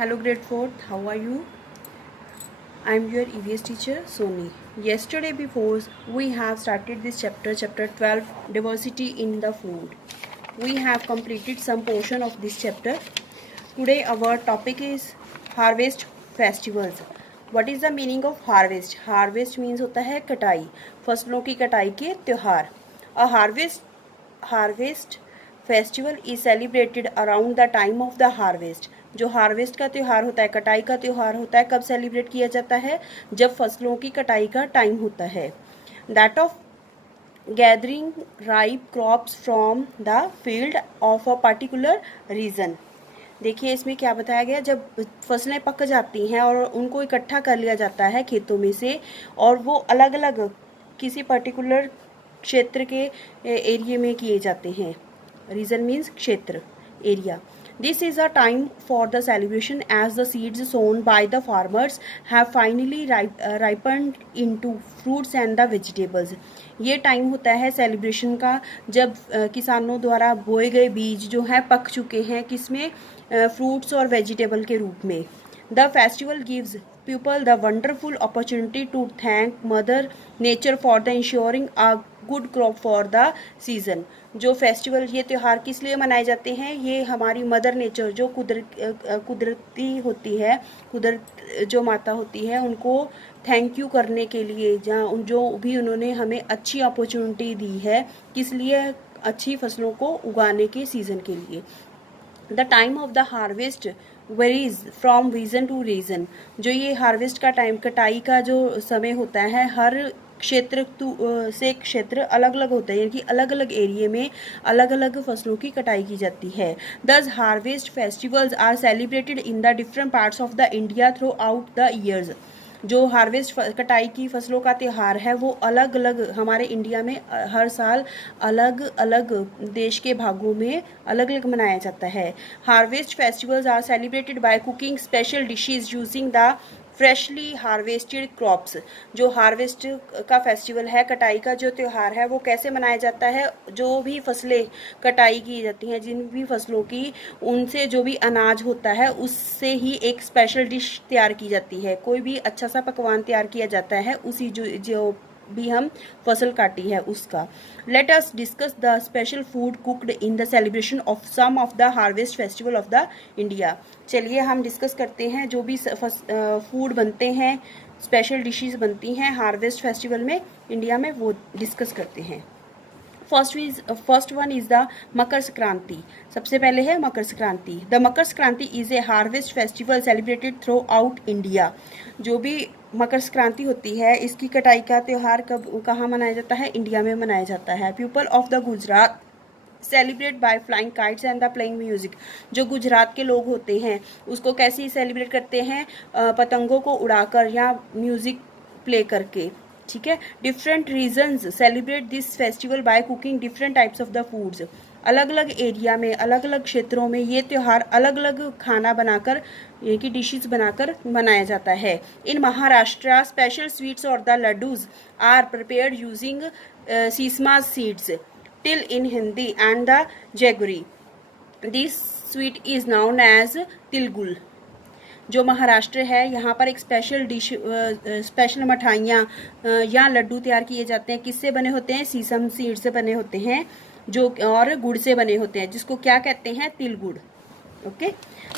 Hello grade 4th, how are you? I am your EVS teacher Soni. Yesterday before we have started this chapter 12, diversity in the food. We have completed some portion of this chapter. Today our topic is harvest festivals. What is the meaning of harvest? Harvest means होता है कटाई, फसलों की कटाई के त्योहार. A harvest festival is celebrated around the time of the harvest. जो harvest का त्यौहार होता है, कटाई का त्यौहार होता है, कब सेलिब्रेट किया जाता है? जब फसलों की कटाई का टाइम होता है. That of gathering ripe crops from the field of a particular region. देखिए इसमें क्या बताया गया, जब फसलें पक जाती हैं और उनको इकट्ठा कर लिया जाता है खेतों में से और वो अलग अलग किसी पर्टिकुलर क्षेत्र के एरिया में किए जाते हैं. रीजन मीन्स क्षेत्र, area. This is a time for the celebration as the seeds sown by the farmers have finally ripened into fruits and the vegetables. ये टाइम होता है सेलिब्रेशन का जब किसानों द्वारा बोए गए बीज जो हैं पक चुके हैं, किसमें? फ्रूट्स और वेजिटेबल के रूप में. The festival gives people the wonderful opportunity to thank Mother Nature for the ensuring a good crop for the season. जो फेस्टिवल, ये त्यौहार किस लिए मनाए जाते हैं? ये हमारी मदर नेचर जो कुदरती होती है, कुदरत जो माता होती है, उनको थैंक यू करने के लिए, जहाँ जो भी उन्होंने हमें अच्छी अपॉर्चुनिटी दी है, किस लिए? अच्छी फसलों को उगाने के सीज़न के लिए. The time of the harvest varies from region to region. जो ये हार्वेस्ट का टाइम, कटाई का जो समय होता है, हर क्षेत्र से क्षेत्र अलग अलग होता है, यानी कि अलग अलग एरिया में अलग अलग फसलों की कटाई की जाती है. These harvest festivals are celebrated in the different parts of the India throughout the years. जो हार्वेस्ट कटाई की फसलों का त्यौहार है वो अलग अलग हमारे इंडिया में हर साल अलग अलग देश के भागों में अलग अलग मनाया जाता है. Harvest festivals are celebrated by cooking special dishes using the freshly harvested crops. जो हार्वेस्ट का फेस्टिवल है, कटाई का जो त्यौहार है, वो कैसे मनाया जाता है? जो भी फसलें कटाई की जाती हैं, जिन भी फसलों की, उनसे जो भी अनाज होता है उससे ही एक स्पेशल डिश तैयार की जाती है. कोई भी अच्छा सा पकवान तैयार किया जाता है उसी जो भी हम फसल काटी है उसका. Let us discuss the special food cooked in the celebration of some of the harvest festival of the India. चलिए हम डिस्कस करते हैं जो भी फूड बनते हैं, स्पेशल डिशेस बनती हैं हार्वेस्ट फेस्टिवल में इंडिया में, वो डिस्कस करते हैं. First one is the Makar Sankranti. सबसे पहले है Makar Sankranti. The Makar Sankranti is a harvest festival celebrated throughout India. जो भी मकर संक्रांति होती है, इसकी कटाई का त्यौहार कहाँ मनाया जाता है? इंडिया में मनाया जाता है. People of the Gujarat celebrate by flying kites and the playing music. जो गुजरात के लोग होते हैं उसको कैसे सेलिब्रेट करते हैं? पतंगों को उड़ाकर या म्यूजिक प्ले करके. ठीक है. Different regions celebrate this festival by cooking different types of the foods. अलग अलग एरिया में, अलग अलग क्षेत्रों में ये त्यौहार अलग अलग खाना बनाकर, ये की डिशेस बनाकर मनाया जाता है. इन महाराष्ट्र स्पेशल स्वीट्स और the laddoos are prepared using sesame seeds till in Hindi and the jaggery. This sweet is known as tilgul. जो महाराष्ट्र है, यहाँ पर एक स्पेशल डिश, स्पेशल मिठाइयाँ या लड्डू तैयार किए जाते हैं. किससे बने होते हैं? सीसम सीड से बने होते हैं, जो और गुड़ से बने होते हैं, जिसको क्या कहते हैं? Tilgud. Okay.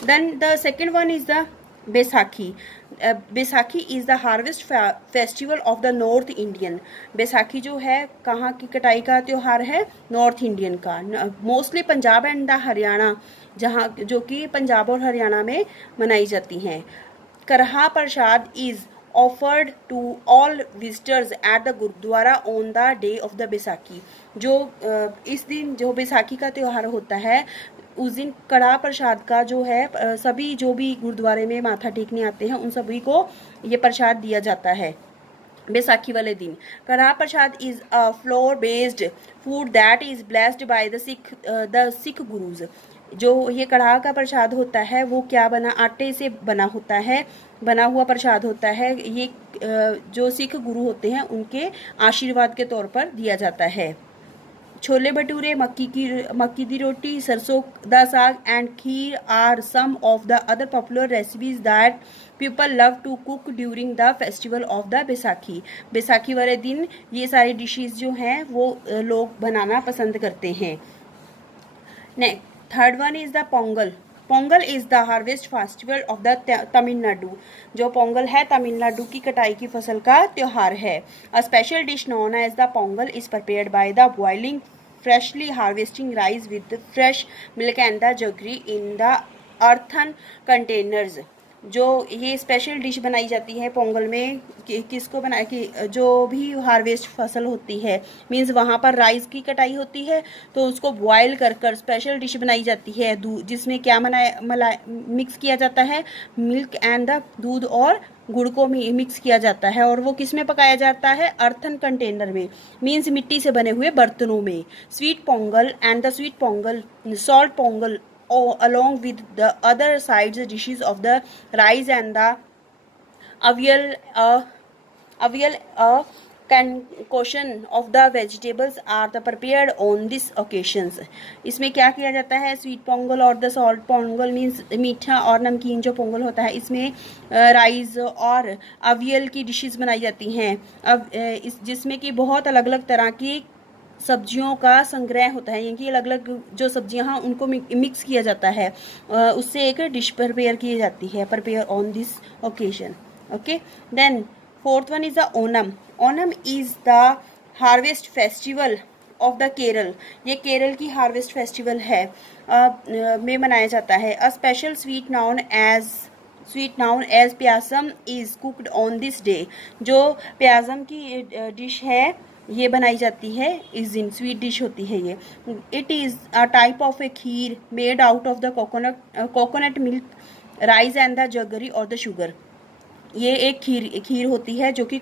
Then the second one is the Baisakhi. Baisakhi is the harvest festival of the north Indian. Baisakhi जो है कहाँ की कटाई का त्यौहार है? नॉर्थ इंडियन का. Mostly Punjab and the Haryana, जहाँ जो कि पंजाब और हरियाणा में मनाई जाती हैं. Karah prasad is offered to all visitors at the gurudwara on the day of the Baisakhi. जो इस दिन जो बैसाखी का त्यौहार होता है, उस दिन कड़ा प्रसाद का जो है, सभी जो भी गुरुद्वारे में माथा टेकने आते हैं उन सभी को ये प्रसाद दिया जाता है बैसाखी वाले दिन. Kada prasad is a flour based food that is blessed by the Sikh gurus. जो ये कढ़ा का प्रसाद होता है वो क्या बना? आटे से बना होता है, बना हुआ प्रसाद होता है. ये जो सिख गुरु होते हैं उनके आशीर्वाद के तौर पर दिया जाता है. छोले भटूरे, मक्की दी रोटी, sarson da saag and kheer are some of the other popular recipes that people love to cook during the festival of the Baisakhi. Baisakhi वाले दिन ये सारी डिशेज जो हैं वो लोग बनाना पसंद करते हैं। Next third one is the Pongal. Pongal is the harvest festival of the Tamil Nadu. जो पोंगल है तमिलनाडु की कटाई की फसल का त्योहार है। A special dish known as the Pongal is prepared by the boiling freshly harvesting rice with fresh milk and the jaggery in the earthen containers। जो ये स्पेशल डिश बनाई जाती है पोंगल में किसको बना कि जो भी हार्वेस्ट फसल होती है मींस वहाँ पर राइस की कटाई होती है तो उसको बॉयल कर कर स्पेशल डिश बनाई जाती है जिसमें क्या मिक्स किया जाता है, मिल्क एंड द दूध और गुड़ को मिक्स किया जाता है और वो किस में पकाया जाता है, अर्थन कंटेनर में मींस मिट्टी से बने हुए बर्तनों में। Sweet Pongal and the sweet Pongal, salt Pongal along with the other sides dishes of the rice and the avial concoction of the vegetables are the prepared on this occasions। इसमें क्या किया जाता है, स्वीट पोंगल और द सॉल्ट पोंगल मीन्स मीठा और नमकीन जो पोंगल होता है इसमें राइस और अवियल की डिशेस बनाई जाती हैं। अब जिसमें कि बहुत अलग अलग तरह की सब्जियों का संग्रह होता है, यानी कि अलग अलग जो सब्जियां हैं उनको मिक्स किया जाता है, उससे एक डिश प्रिपेयर की जाती है, prepare on this occasion. Okay, then fourth one is the Onam. Onam is the harvest festival of the Kerala. ये केरल की हार्वेस्ट फेस्टिवल है में मनाया जाता है। A special sweet known as payasam is cooked on this day. जो प्यासम की डिश है ये बनाई जाती है इस दिन, स्वीट डिश होती है ये। It is a type of a kheer made out of the coconut milk, rice and the jaggery और द शुगर। ये एक खीर होती है जो कि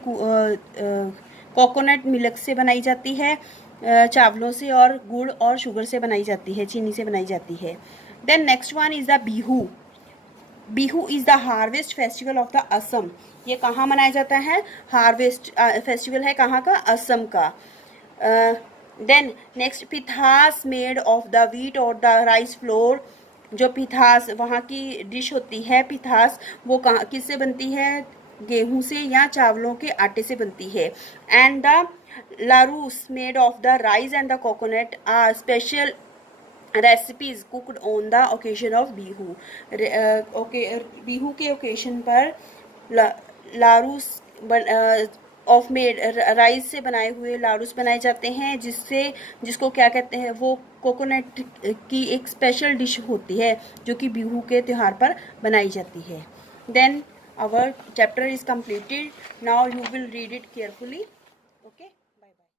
कोकोनट मिल्क से बनाई जाती है, चावलों से, और गुड़ और शुगर से बनाई जाती है, चीनी से बनाई जाती है। Then next one is the Bihu. Bihu is the harvest festival of the Assam. ये कहाँ मनाया जाता है, हार्वेस्ट फेस्टिवल है कहाँ का, असम का। Then next pithas made of the wheat और द राइस फ्लोर। जो पिथास वहाँ की डिश होती है, पिथास वो कहाँ किससे बनती है, गेहूं से या चावलों के आटे से बनती है। And the larus made of the rice and the coconut are special recipes cooked on the occasion of Bihu. Bihu के ओकेजन पर लारूस ऑफ मेड राइस से बनाए हुए लारूस बनाए जाते हैं, जिसको क्या कहते हैं, वो कोकोनट की एक स्पेशल डिश होती है जो कि बिहू के त्यौहार पर बनाई जाती है। Then our chapter is completed. Now you will read it carefully. Okay.